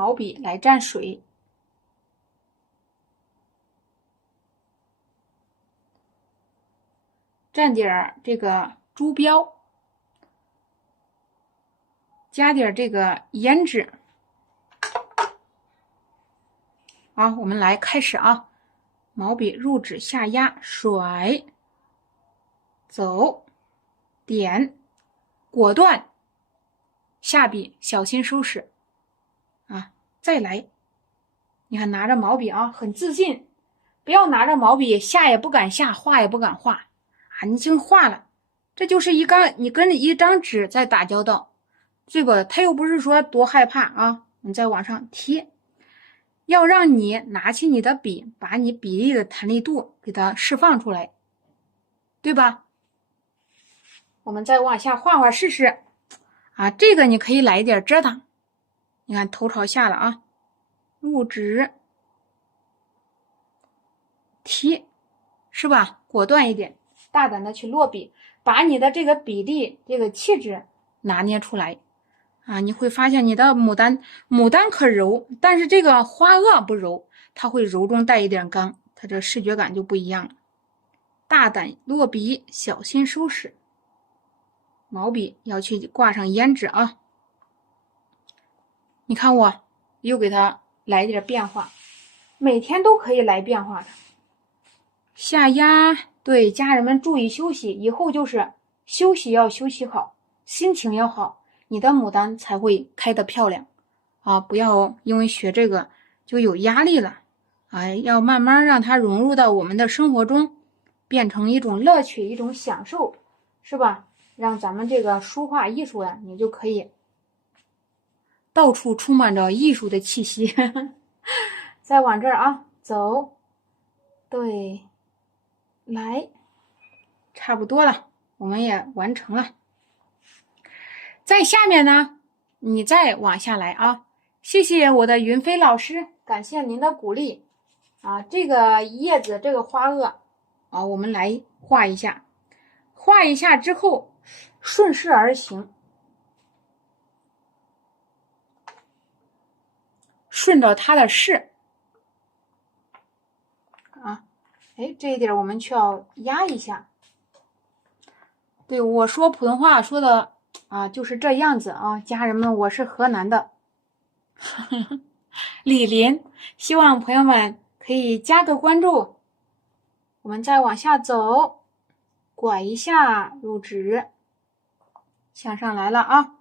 毛笔来蘸水，蘸点这个猪标，加点这个胭脂。好，我们来开始啊！毛笔入纸下压，甩，走，点，果断，下笔小心收拾啊！再来，你看拿着毛笔啊，很自信，不要拿着毛笔下也不敢下，画也不敢画啊！你净画了，这就是你跟一张纸在打交道，这个他又不是说多害怕啊！你再往上贴。要让你拿起你的笔，把你笔力的弹力度给它释放出来，对吧？我们再往下画试试啊！这个你可以来一点遮挡，你看头朝下了啊，入纸贴，是吧？果断一点，大胆的去落笔，把你的这个笔力、这个气质拿捏出来。啊，你会发现你的牡丹可柔，但是这个花萼不柔，它会柔中带一点刚，它这视觉感就不一样了。大胆落笔，小心收拾。毛笔要去挂上胭脂啊！你看我又给它来点变化，每天都可以来变化的。下压，对，家人们注意休息，以后就是休息要休息好，心情要好。你的牡丹才会开得漂亮啊！不要因为学这个就有压力了啊！要慢慢让它融入到我们的生活中，变成一种乐趣，一种享受，是吧？让咱们这个书画艺术呀，你就可以到处充满着艺术的气息。再往这儿啊，走，对，来，差不多了，我们也完成了。在下面呢，你再往下来啊！谢谢我的云飞老师，感谢您的鼓励啊！这个叶子，这个花萼啊，我们来画一下。画一下之后，顺势而行，顺着它的势啊！哎，这一点我们需要压一下。对，我说普通话说的啊，就是这样子啊，家人们，我是河南的李林，希望朋友们可以加个关注。我们再往下走，拐一下入纸，向上来了啊，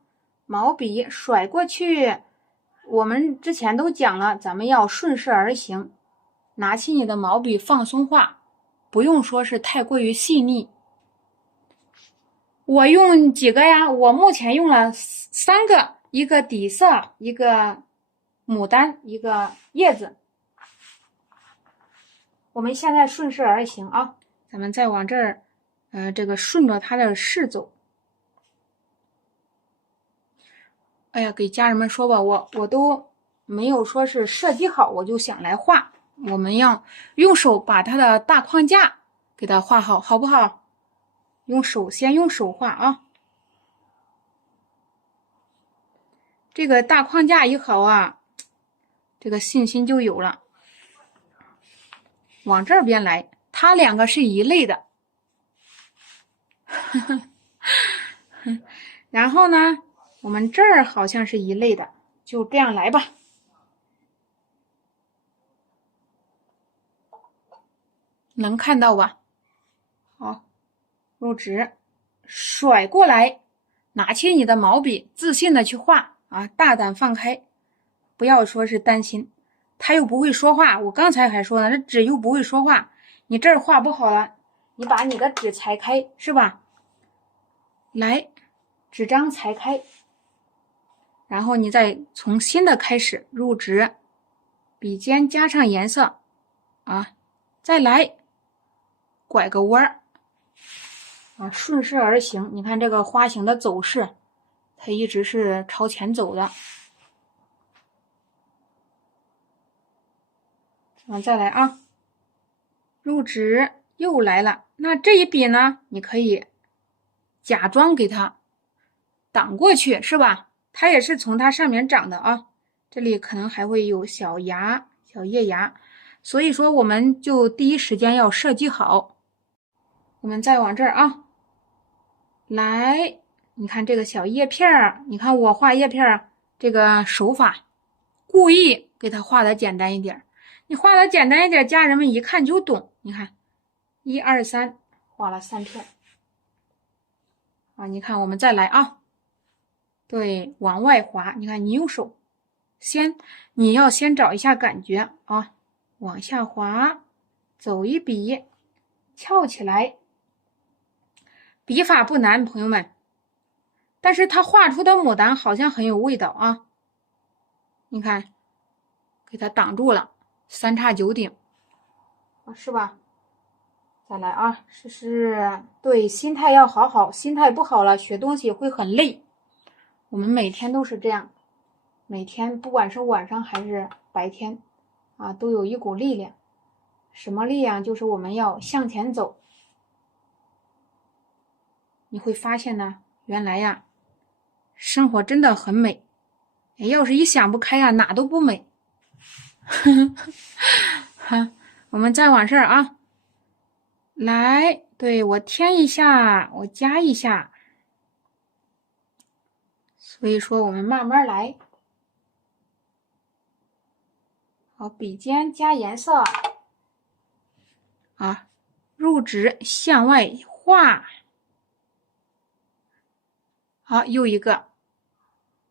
毛笔甩过去。我们之前都讲了，咱们要顺势而行，拿起你的毛笔放松画，不用说是太过于细腻。我用几个呀？我目前用了3个，一个底色，一个牡丹，一个叶子。我们现在顺势而行啊，咱们再往这儿，这个顺着它的势走。哎呀，给家人们说吧，我都没有说是设计好，我就想来画。我们要用手把它的大框架给它画好，好不好？先用手画啊。这个大框架一好啊，这个信心就有了。往这边来，它2个是一类的。然后呢，我们这儿好像是一类的，就这样来吧。能看到吧？好，入纸，甩过来，拿起你的毛笔，自信的去画啊，大胆放开，不要说是担心，他又不会说话。我刚才还说呢，这纸又不会说话，你这儿画不好了，你把你的纸裁开，是吧？来，纸张裁开，然后你再从新的开始入纸，笔尖加上颜色啊，再来拐个弯儿啊，顺势而行。你看这个花型的走势，它一直是朝前走的。再来啊，入纸又来了。那这一笔呢，你可以假装给它挡过去，是吧？它也是从它上面长的啊，这里可能还会有小芽、小叶芽，所以说我们就第一时间要设计好。我们再往这儿啊，来，你看这个小叶片儿，你看我画叶片儿这个手法，故意给它画的简单一点。你画的简单一点，家人们一看就懂。你看，1、2、3，画了3片。啊，你看我们再来啊，对，往外滑。你看你用手你要先找一下感觉啊，往下滑，走一笔，翘起来。笔法不难，朋友们，但是他画出的牡丹好像很有味道啊。你看，给它挡住了，3叉9顶，是吧？再来啊，试试。对，心态要好，心态不好了，学东西会很累。我们每天都是这样，每天不管是晚上还是白天啊，都有一股力量。什么力量？就是我们要向前走。你会发现呢，原来呀，生活真的很美。哎，要是一想不开呀，哪都不美。哈，我们再往这儿啊，来，对，我添一下，我加一下。所以说我们慢慢来。好，笔尖加颜色啊，入纸向外画。好，又一个，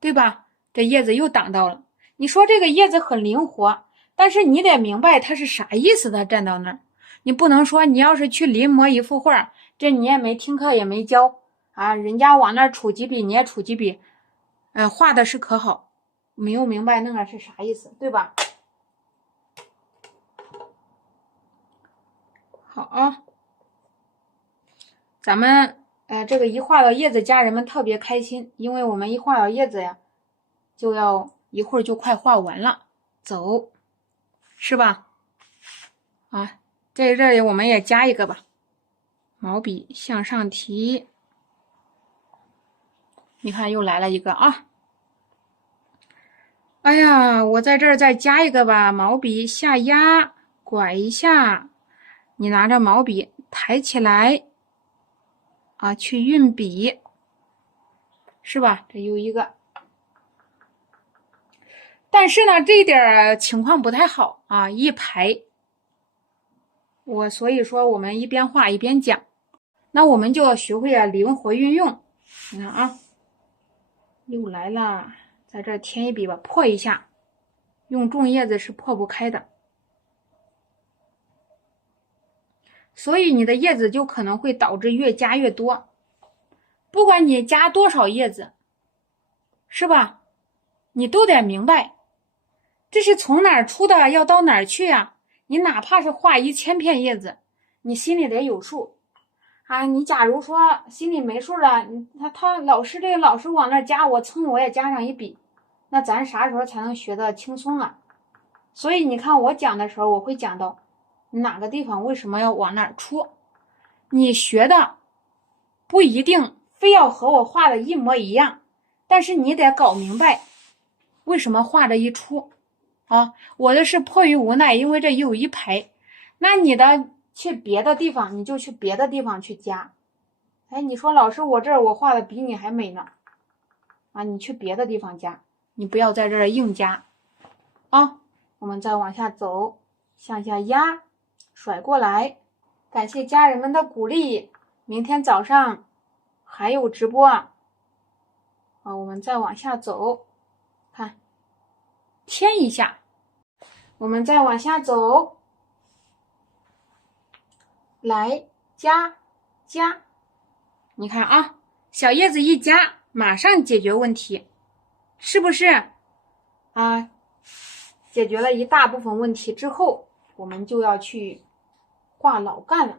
对吧？这叶子又挡到了。你说这个叶子很灵活，但是你得明白它是啥意思，它站到那儿。你不能说你要是去临摹一幅画，这你也没听课也没教啊，人家往那儿杵几笔你也杵几笔，画的是可好，没有明白那个是啥意思，对吧？好啊，咱们这个一画到叶子，家人们特别开心，因为我们一画到叶子呀，就要一会儿就快画完了，走，是吧？啊，在这里我们也加一个吧，毛笔向上提，你看又来了一个啊。哎呀，我在这儿再加一个吧，毛笔下压，拐一下，你拿着毛笔抬起来啊，去运笔，是吧？这又一个。但是呢，这一点情况不太好啊，一排。所以说我们一边画一边讲，那我们就要学会灵活运用。你看啊，又来了，在这添一笔吧，破一下，用重叶子是破不开的，所以你的叶子就可能会导致越加越多。不管你加多少叶子，是吧？你都得明白，这是从哪儿出的，要到哪儿去啊？你哪怕是画1000片叶子，你心里得有数啊。你假如说心里没数了，他老师这个老师往那加，我也加上一笔，那咱啥时候才能学得轻松啊？所以你看我讲的时候，我会讲到哪个地方为什么要往哪儿出。你学的不一定非要和我画的一模一样，但是你得搞明白为什么画这一出啊。我的是迫于无奈，因为这又有一排，那你的去别的地方，你就去别的地方去加。哎，你说老师我这儿我画的比你还美呢啊，你去别的地方加，你不要在这儿硬加啊。我们再往下走，向下压，甩过来。感谢家人们的鼓励，明天早上还有直播啊。我们再往下走，看，添一下，我们再往下走，来加，你看啊，小叶子一加，马上解决问题，是不是啊？解决了一大部分问题之后，我们就要去画老干了。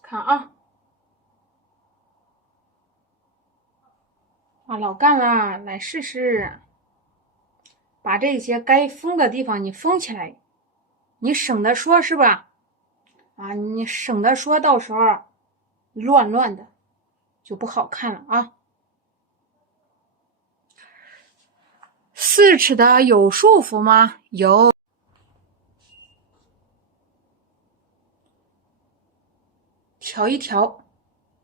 看啊，画老干了，来试试。把这些该封的地方你封起来，你省得说是吧？啊，你省得说到时候乱的就不好看了啊。4尺的有束缚吗？有。调一调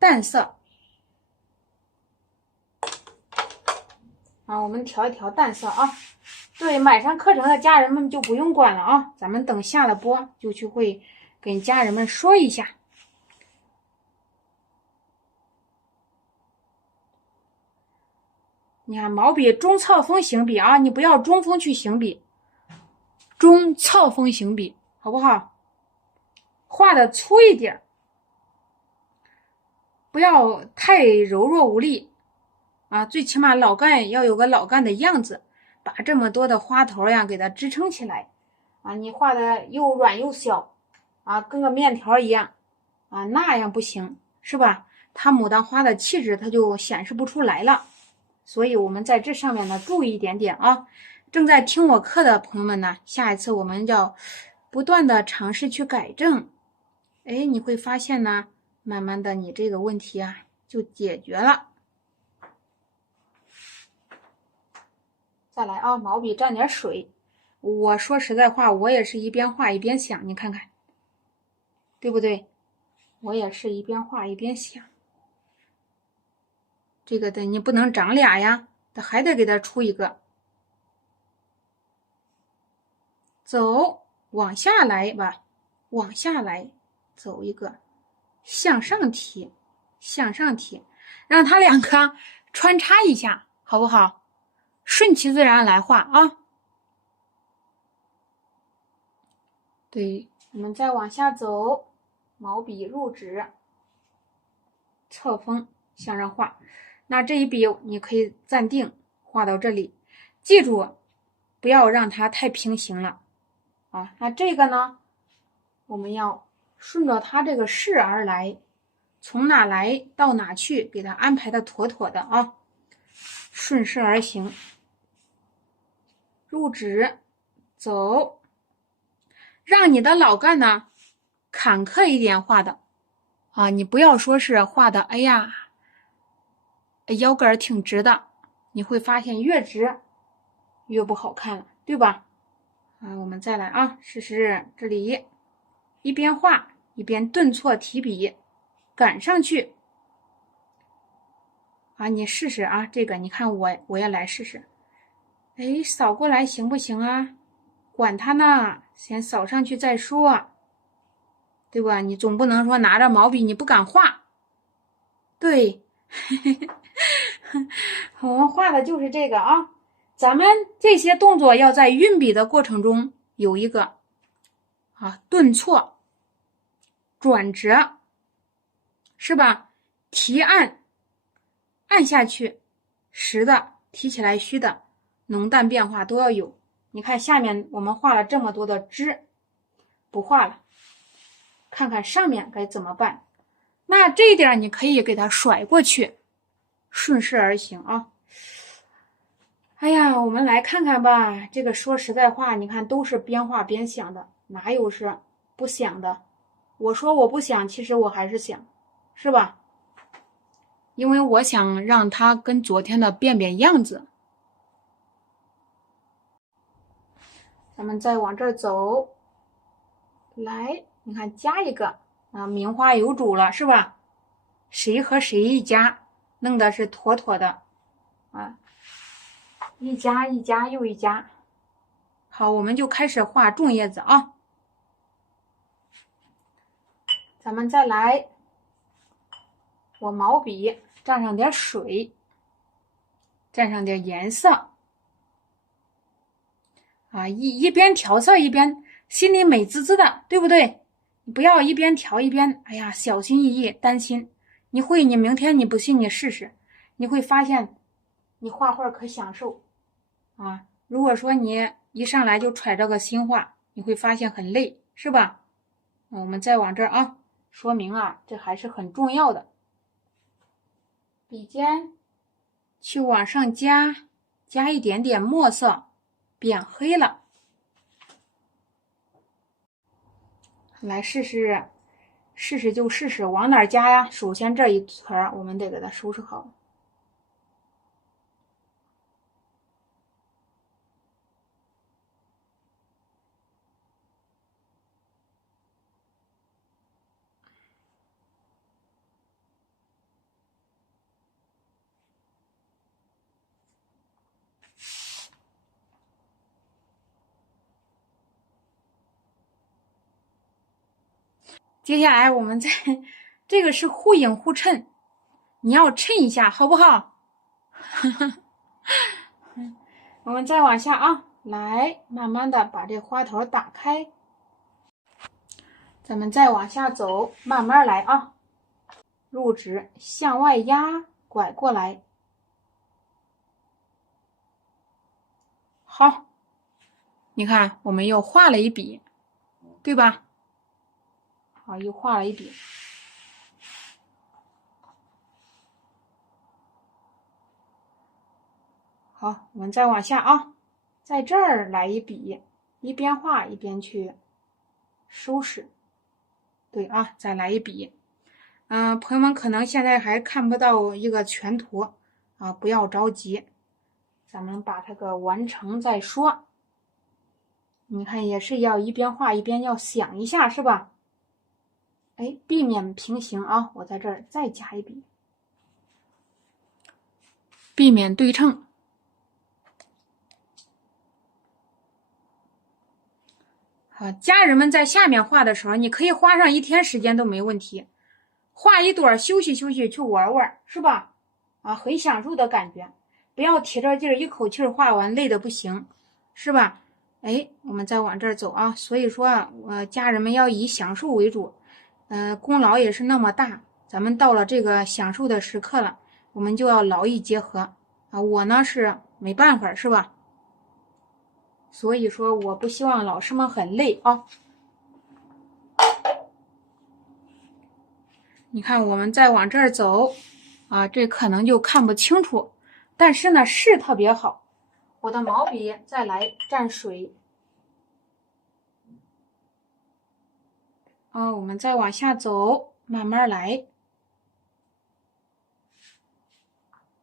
淡色。我们调一调淡色啊。对，买上课程的家人们就不用管了啊，咱们等下了播就去会跟家人们说一下。你看毛笔中糙锋行笔啊，你不要中锋去行笔，中糙锋行笔，好不好？画的粗一点，不要太柔弱无力啊，最起码老干要有个老干的样子，把这么多的花头呀给它支撑起来啊！你画的又软又小啊，跟个面条一样啊，那样不行，是吧？它牡丹花的气质它就显示不出来了。所以我们在这上面呢注意一点点啊。正在听我课的朋友们呢，下一次我们要不断的尝试去改正。哎，你会发现呢，慢慢的你这个问题啊就解决了。再来啊，毛笔蘸点水。我说实在话，我也是一边画一边想，你看看，对不对？我也是一边画一边想。这个的你不能长俩呀，还得给它出一个。走，往下来吧，往下来，走一个，向上提，向上提，让它两个穿插一下，好不好？顺其自然来画啊。对，我们再往下走，毛笔入纸，侧锋向上画。那这一笔你可以暂定，画到这里，记住不要让它太平行了啊。那这个呢，我们要顺着它这个势而来，从哪来到哪去，给它安排的妥妥的啊，顺势而行。入纸，走，让你的老干呢坎坷一点画的啊，你不要说是画的，哎呀，腰杆挺直的，你会发现越直越不好看了，对吧？我们再来啊，试试这里，一边画一边顿挫提笔，赶上去啊！你试试啊，这个你看我也来试试。哎，扫过来行不行啊？管它呢，先扫上去再说，对吧？你总不能说拿着毛笔你不敢画。对，我们画的就是这个啊。咱们这些动作要在运笔的过程中有一个顿挫、转折，是吧？提按，按下去，实的提起来虚的，浓淡变化都要有。你看下面我们画了这么多的枝，不画了，看看上面该怎么办。那这一点你可以给它甩过去，顺势而行啊。哎呀，我们来看看吧。这个说实在话，你看都是边画边想的，哪有是不想的？我说我不想，其实我还是想，是吧？因为我想让它跟昨天的变样子。咱们再往这儿走，来，你看加一个啊，名花有主了，是吧？谁和谁一加，弄的是妥妥的啊。一加一加又一加，好，我们就开始画重叶子啊。咱们再来，我毛笔蘸上点水，蘸上点颜色啊，一边调色一边心里美滋滋的，对不对？你不要一边调一边，哎呀，小心翼翼，担心。你会，你明天你不信你试试，你会发现你画画可享受啊。如果说你一上来就揣着个新画，你会发现很累，是吧？我们再往这儿啊，说明啊，这还是很重要的。笔尖去往上加一点点墨色，变黑了。来试试就试试，往哪儿加呀？首先这一层我们得给它收拾好。接下来我们再，这个是忽影忽衬，你要衬一下，好不好？我们再往下啊，来，慢慢的把这花头打开，咱们再往下走，慢慢来啊。入指向外压，拐过来。好，你看我们又画了一笔，对吧？好，又画了一笔。好，我们再往下啊，在这儿来一笔，一边画一边去收拾。对啊，再来一笔。朋友们可能现在还看不到一个全图啊，不要着急，咱们把它个完成再说。你看也是要一边画一边要想一下，是吧？哎，避免平行啊，我在这儿再加一笔，避免对称。好，家人们在下面画的时候，你可以花上1天时间都没问题。画一朵休息休息，去玩玩，是吧？啊，很享受的感觉，不要提着劲儿一口气画完，累得不行，是吧？哎，我们再往这儿走啊。所以说，家人们要以享受为主，功劳也是那么大，咱们到了这个享受的时刻了，我们就要劳逸结合啊。我呢是没办法，是吧？所以说，我不希望老师们很累啊。你看，我们再往这儿走啊，这可能就看不清楚，但是呢是特别好。我的毛笔再来蘸水啊，我们再往下走，慢慢来。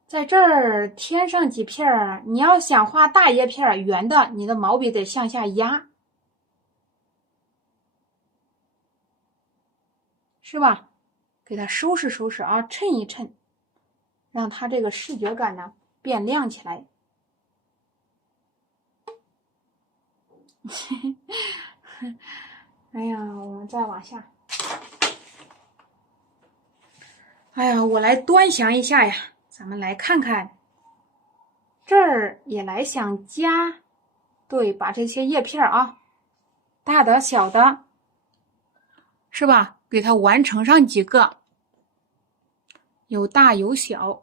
在这儿添上几片儿，你要想画大叶片圆的，你的毛笔得向下压，是吧？给它收拾收拾啊，衬一衬，让它这个视觉感呢变亮起来。哎呀，我们再往下。哎呀，我来端详一下呀，咱们来看看，这儿也来想加，对，把这些叶片啊，大的小的，是吧？给它完成上几个，有大有小，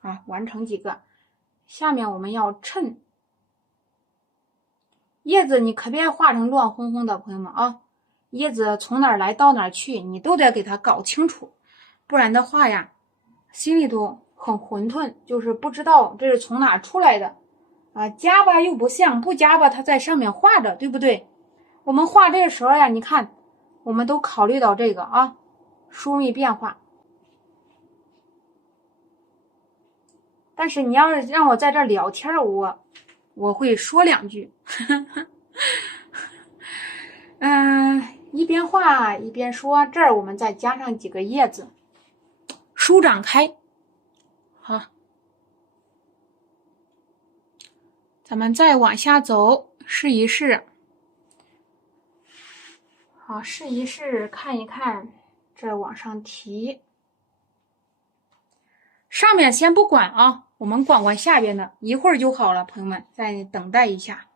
啊，完成几个。下面我们要衬叶子，你可别画成乱哄哄的，朋友们啊！叶子从哪儿来到哪儿去，你都得给它搞清楚，不然的话呀，心里头很混沌，就是不知道这是从哪出来的啊。加吧又不像，不加吧它在上面画着，对不对？我们画这个时候呀，你看，我们都考虑到这个啊，疏密变化。但是你要是让我在这聊天，我会说2句。一边画一边说，这儿我们再加上几个叶子，舒展开。好，咱们再往下走，试一试。好，试一试，看一看，这儿往上提。上面先不管啊，我们管管下边的，一会儿就好了，朋友们，再等待一下。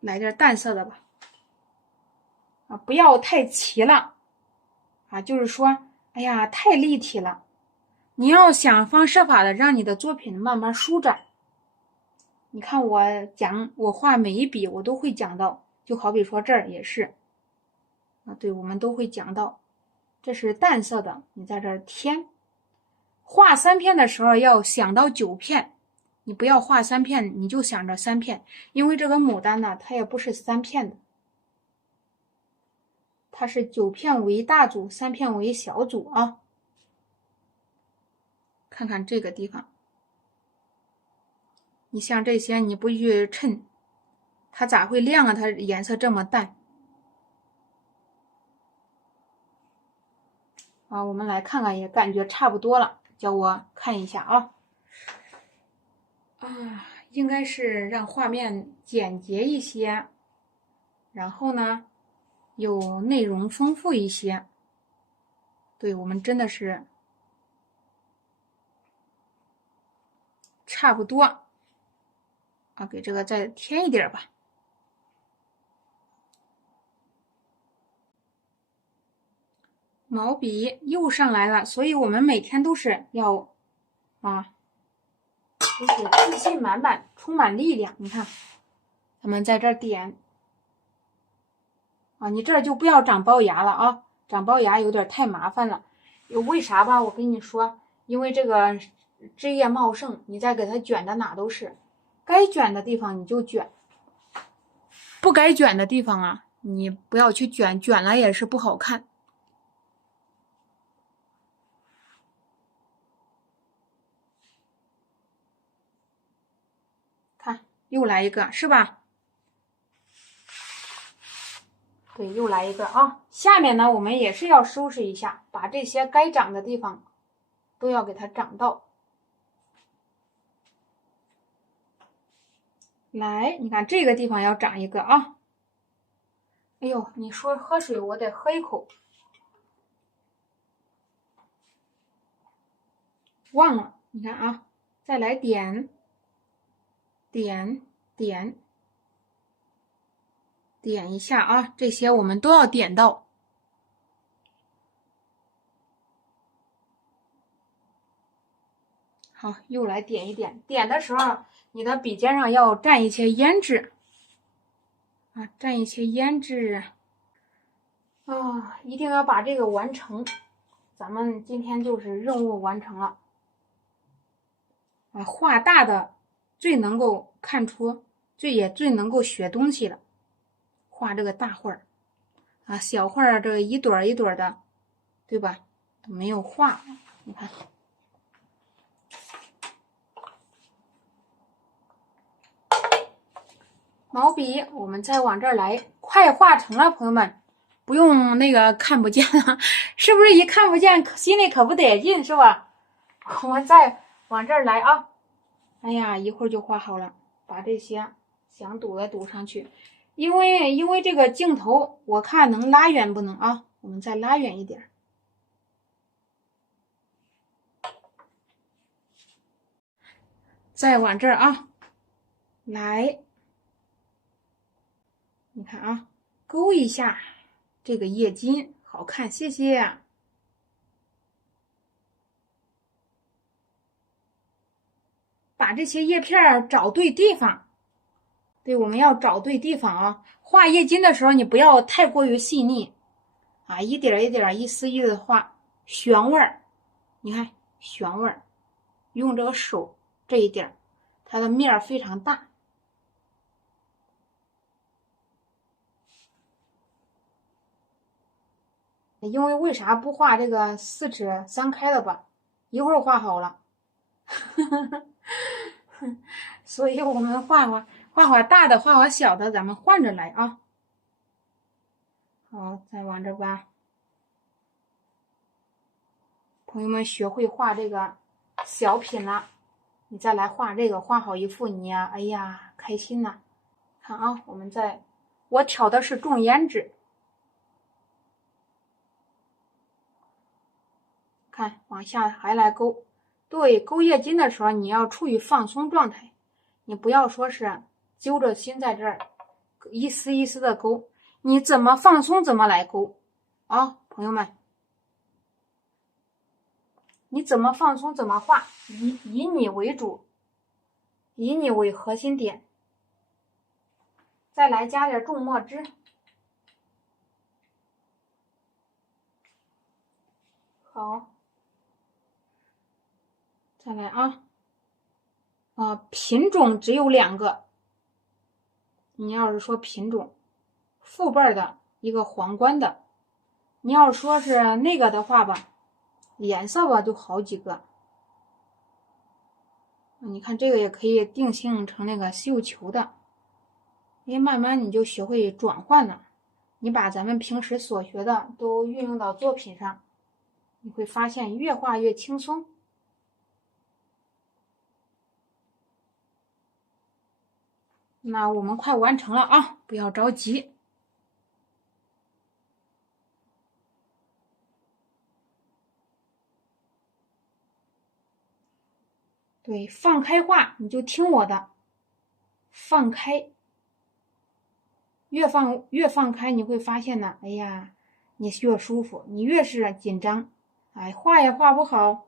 来点淡色的吧，啊，不要太齐了，啊，就是说，哎呀，太立体了。你要想方设法的让你的作品慢慢舒展。你看我画每一笔我都会讲到，就好比说这儿也是，啊，对，我们都会讲到，这是淡色的，你在这儿添。画3片的时候要想到9片。你不要画3片，你就想着3片，因为这个牡丹呢，它也不是3片的，它是9片为大组，3片为小组啊。看看这个地方，你像这些你不去衬，它咋会亮啊？它颜色这么淡啊！我们来看看，也感觉差不多了，叫我看一下啊。应该是让画面简洁一些，然后呢有内容丰富一些。对，我们真的是差不多啊，给这个再添一点吧。毛笔又上来了，所以我们每天都是要就是自信满满，充满力量。你看，咱们在这儿点啊，你这儿就不要长龅牙了啊，长龅牙有点太麻烦了。为啥吧？我跟你说，因为这个枝叶茂盛，你再给它卷的哪都是，该卷的地方你就卷，不该卷的地方啊，你不要去卷，卷了也是不好看。看，又来一个，是吧？对，又来一个啊！下面呢，我们也是要收拾一下，把这些该长的地方都要给它长到。来，你看这个地方要长一个啊！哎呦，你说喝水，我得喝一口，忘了。你看啊，再来点一下啊，这些我们都要点到。好，又来点一点。点的时候，你的笔尖上要蘸一些胭脂啊，蘸一些胭脂啊，一定要把这个完成。咱们今天就是任务完成了啊，画大的最能够看出，最能够学东西了。画这个大画儿啊，小画儿这个一朵一朵的，对吧？都没有画，你看。毛笔，我们再往这儿来，快画成了，朋友们，不用那个看不见了，是不是一看不见，心里可不得劲，是吧？我们再往这儿来啊！哎呀，一会儿就画好了，把这些想堵的堵上去，因为这个镜头，我看能拉远不能啊？我们再拉远一点，再往这儿啊，来。你看啊，勾一下这个叶筋，好看，谢谢。把这些叶片找对地方，对，我们要找对地方啊。画叶筋的时候，你不要太过于细腻啊，一点一点、一丝一丝的画，旋味儿。你看旋味儿，用这个手这一点，它的面非常大。因为啥不画这个4指3开的吧？一会儿画好了，所以我们画大的，画小的，咱们换着来啊。好，再往这吧。朋友们学会画这个小品了，你再来画这个，画好一幅你呀，哎呀，开心呐！看啊，我挑的是重胭脂。看，往下还来勾，对，勾叶筋的时候你要处于放松状态，你不要说是揪着心在这儿一丝一丝的勾，你怎么放松怎么来勾啊，朋友们，你怎么放松怎么画，以你为主，以你为核心点，再来加点重墨汁，好。再来啊，品种只有2个。你要是说品种，父辈的一个皇冠的，你要说是那个的话吧，颜色吧就好几个。你看这个也可以定性成那个绣球的，因为慢慢你就学会转换了，你把咱们平时所学的都运用到作品上，你会发现越画越轻松。那我们快完成了啊，不要着急。对，放开画，你就听我的，放开，越放开，你会发现呢，哎呀，你越舒服，你越是紧张，哎，画也画不好，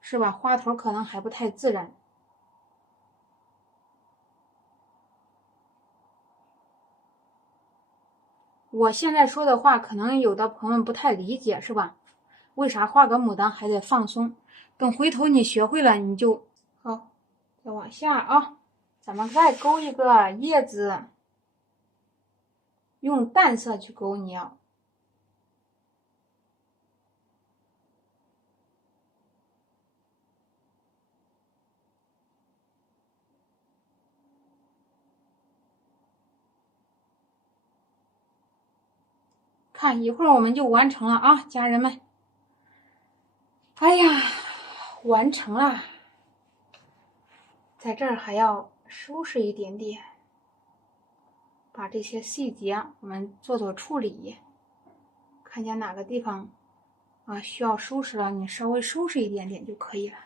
是吧？花头可能还不太自然。我现在说的话，可能有的朋友们不太理解，是吧？为啥画个牡丹还得放松？等回头你学会了，你就好。再往下啊，咱们再勾一个叶子，用淡色去勾，你要。看一会儿我们就完成了啊，家人们。哎呀，完成了，在这儿还要收拾一点点，把这些细节我们做处理，看见哪个地方啊需要收拾了，你稍微收拾一点点就可以了。